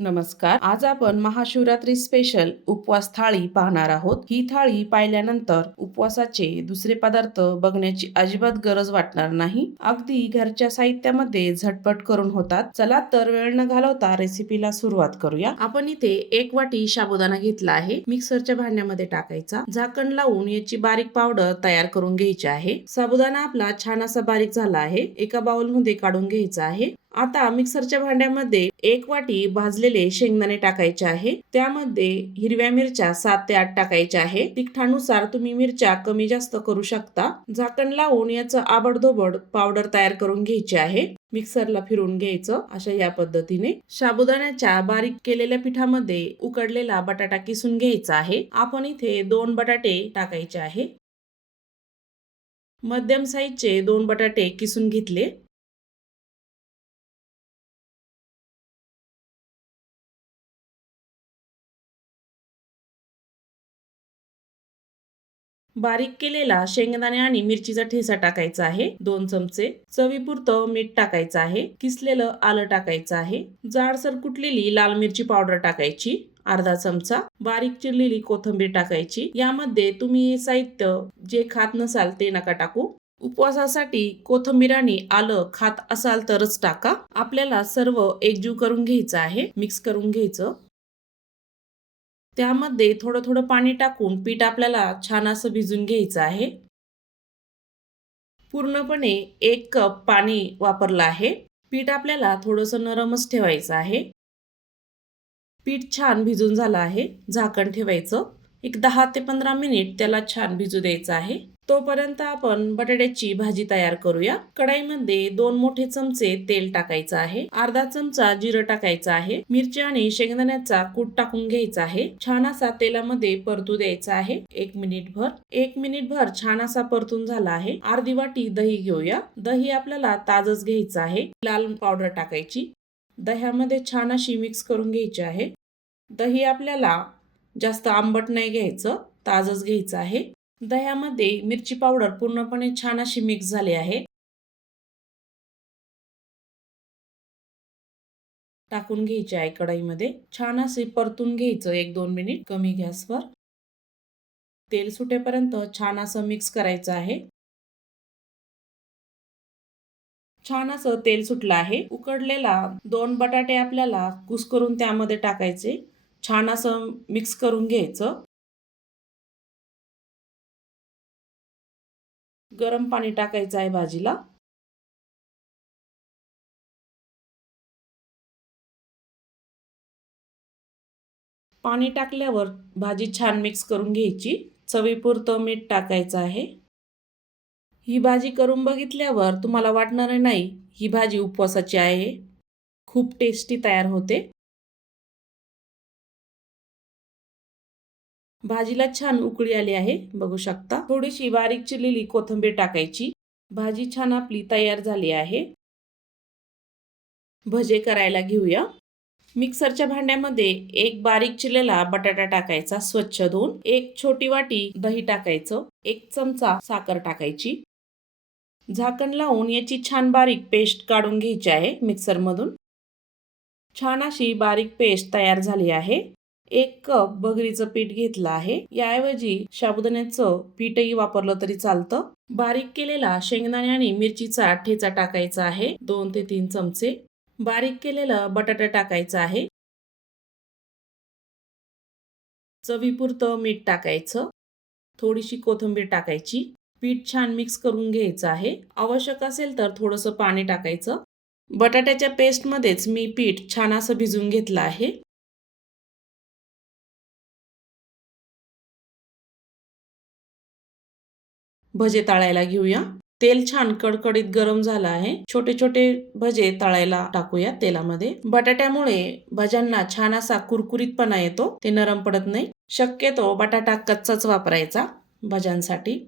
नमस्कार. आज आपण महाशिवरात्री स्पेशल उपवास थाळी पाहणार आहोत. ही थाळी पाहिल्यानंतर उपवासाचे दुसरे पदार्थ बघण्याची अजिबात गरज वाटणार नाही. अगदी घरच्या साहित्यामध्ये झटपट करून होतात. चला तर वेळ न घालवता रेसिपीला सुरुवात करूया. आपण इथे एक वाटी साबुदाणा घेतला आहे. मिक्सरच्या भांड्यामध्ये टाकायचा. झाकण लावून याची बारीक पावडर तयार करून घ्यायची आहे. साबुदाणा आपला छान असा बारीक झाला आहे. एका बाउलमध्ये काढून घ्यायचा आहे. आता मिक्सरच्या भांड्यामध्ये एक वाटी भाजलेले शेंगदाणे टाकायचे आहे. त्यामध्ये हिरव्या मिरच्या सात ते आठ टाकायच्या आहे. तिखटानुसार तुम्ही मिरच्या कमी जास्त करू शकता. झाकण लावून याचं आबडधोबड पावडर तयार करून घ्यायची आहे. मिक्सरला फिरून घ्यायचं अशा या पद्धतीने. साबुदाण्याच्या बारीक केलेल्या पिठामध्ये उकडलेला बटाटा किसून घ्यायचा आहे. आपण इथे दोन बटाटे टाकायचे आहे. मध्यम साईजचे दोन बटाटे किसून घेतले. बारीक केलेला शेंगदाणे आणि मिरचीचा ठेसा टाकायचा आहे. दोन चमचे चवीपुरतं मीठ टाकायचं आहे. किसलेलं आलं टाकायचं आहे. जाडसर कुटलेली लाल मिरची पावडर टाकायची. अर्धा चमचा बारीक चिरलेली कोथिंबीर टाकायची. यामध्ये तुम्ही साहित्य जे खात नसाल ते नका टाकू. उपवासासाठी कोथिंबीर आणि आलं खात असाल तरच टाका. आपल्याला सर्व एकजीव करून घ्यायचं आहे. मिक्स करून घ्यायचं. त्यामध्ये थोडं थोडं पाणी टाकून पीठ आपल्याला छान असं भिजून घ्यायचं आहे. पूर्णपणे एक कप पाणी वापरलं आहे. पीठ आपल्याला थोडंसं नरमच ठेवायचं आहे. पीठ छान भिजून झालं आहे. झाकण ठेवायचं. एक दहा ते पंधरा मिनिट त्याला छान भिजू द्यायचं आहे. तोपर्यंत आपण बटाट्याची भाजी तयार करूया. कढाईमध्ये दोन मोठे चमचे तेल टाकायचं आहे. अर्धा चमचा जिरं टाकायचं आहे. मिरची आणि शेंगदाण्याचा कूट टाकून घ्यायचा आहे. छान असा तेलामध्ये परतू द्यायचा आहे. एक मिनिट भर. एक मिनिट भर छान असा परतून झाला आहे. अर्धी वाटी दही घेऊया. दही आपल्याला ताजच घ्यायचं आहे. लाल पावडर टाकायची. दह्यामध्ये छान अशी मिक्स करून घ्यायची आहे. दही आपल्याला जास्त आंबट नाही घ्यायचं. ताजच घ्यायचं आहे. दह्यामध्ये मिरची पावडर पूर्णपणे छान अशी मिक्स झाली आहे. टाकून घ्यायची आहे कढईमध्ये. छान असे परतून घ्यायचं एक दोन मिनिट कमी गॅसवर. तेल सुटेपर्यंत छान असं मिक्स करायचं आहे. छान असं तेल सुटलं आहे. उकडलेला दोन बटाटे आपल्याला कुस करून त्यामध्ये टाकायचे. छान असं मिक्स करून घ्यायचं. गरम पाणी टाकायचं आहे भाजीला. पाणी टाकल्यावर भाजी छान मिक्स करून घ्यायची. चवीपुरतं मीठ टाकायचं आहे. ही भाजी करून बघितल्यावर तुम्हाला वाटणार नाही ही भाजी उपवासाची आहे. खूप टेस्टी तयार होते. भाजीला छान उकळी आली आहे बघू शकता. थोडीशी बारीक चिरलेली कोथिंबीर टाकायची. भाजी छान आपली तयार झाली आहे. भजे करायला घेऊया. मिक्सरच्या भांड्यामध्ये एक बारीक चिरलेला बटाटा टाकायचा स्वच्छ धुवून. एक छोटी वाटी दही टाकायचं. एक चमचा साखर टाकायची. झाकण लावून याची छान बारीक पेस्ट काढून घ्यायची आहे मिक्सरमधून. छान अशी बारीक पेस्ट तयार झाली आहे. एक कप बगरीचं पीठ घेतलं आहे. याऐवजी साबुदाण्याचं पीठही वापरलं तरी चालतं. बारीक केलेला शेंगदाणे आणि मिरचीचा ठेचा टाकायचा आहे. दोन ते तीन चमचे बारीक केलेलं बटाटा टाकायचं आहे. चवीपुरतं मीठ टाकायचं. थोडीशी कोथिंबीर टाकायची. पीठ छान मिक्स करून घ्यायचं आहे. आवश्यक असेल तर थोडंसं पाणी टाकायचं. बटाट्याच्या पेस्टमध्येच मी पीठ छान असं भिजून घेतलं आहे. भजे तळायला घेऊया. तेल छान कडकडीत गरम झालं आहे. छोटे छोटे भजे तळायला टाकूया तेलामध्ये. बटाट्यामुळे भज्यांना छान असा कुरकुरीतपणा येतो. ते नरम पडत नाही. शक्यतो बटाटा कच्चाच वापरायचा भज्यांसाठी.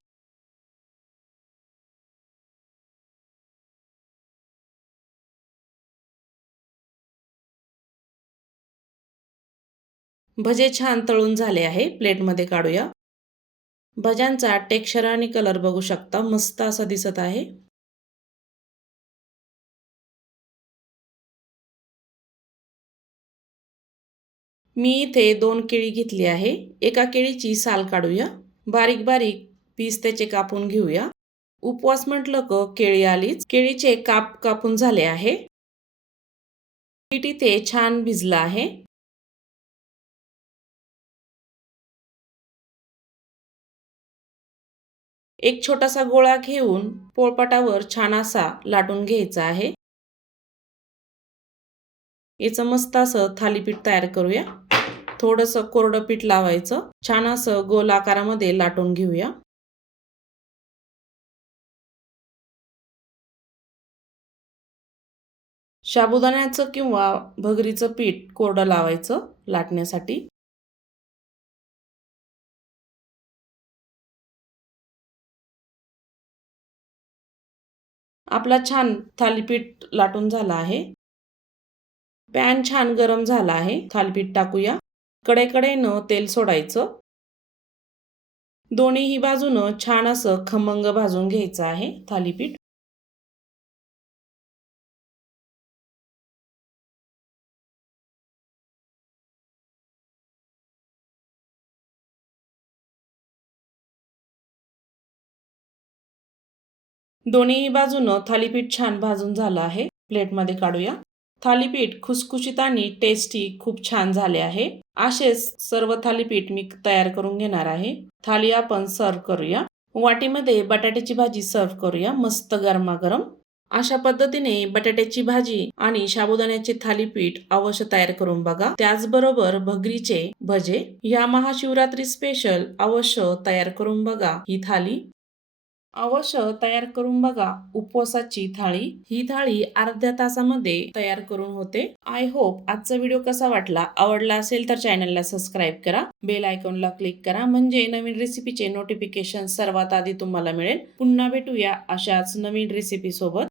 भजे छान तळून झाले आहे. प्लेटमध्ये काढूया. भज्यांचा टेक्स्चर आणि कलर बघू शकता. मस्त असा दिसत आहे. मी इथे दोन केळी घेतली आहे. एका केळीची साल काढूया. बारीक बारीक पीस त्याचे कापून घेऊया. उपवास म्हटलं क केळी आलीच. केळीचे काप कापून झाले आहे. पीठ इथे छान भिजलं आहे. एक छोटासा गोळा घेऊन पोळपाटावर छान असा लाटून घ्यायचा आहे. याचं मस्त असं थालीपीठ तयार करूया. थोडंसं कोरडं पीठ लावायचं. छान असं गोल आकारामध्ये लाटून घेऊया. साबुदाण्याचं किंवा भगरीचं पीठ कोरडं लावायचं लाटण्यासाठी. आपला छान थालीपीठ लाटून झाला आहे. पॅन छान गरम झाला आहे. थालीपीठ टाकूया. कडेकडेनं तेल सोडायचं. दोन्हीही बाजूनं छान असं खमंग भाजून घ्यायचं आहे थालीपीठ. दोन्ही बाजूनं थालीपीठ छान भाजून झालं आहे. प्लेटमध्ये काढूया. थालीपीठ खुसखुशीत आणि टेस्टी खूप छान झाले आहे. असेच सर्व थालीपीठ मी तयार करून घेणार आहे. थाली आपण सर्व करूया. वाटीमध्ये बटाट्याची भाजी सर्व करूया मस्त गरमागरम. अशा पद्धतीने बटाट्याची भाजी आणि साबुदाण्याचे थालीपीठ अवश्य तयार करून बघा. त्याचबरोबर भगरीचे भजे या महाशिवरात्री स्पेशल अवश्य तयार करून बघा. ही थाली अवश्य तयार करून बघा. उपवासाची थाळी. ही थाळी अर्ध्या तासामध्ये तयार करून होते. आय होप आजचा व्हिडिओ कसा वाटला? आवडला असेल तर चॅनलला सबस्क्राईब करा. बेल आयकॉनला क्लिक करा. म्हणजे नवीन रेसिपीचे नोटिफिकेशन सर्वात आधी तुम्हाला मिळेल. पुन्हा भेटूया अशाच नवीन रेसिपी सोबत.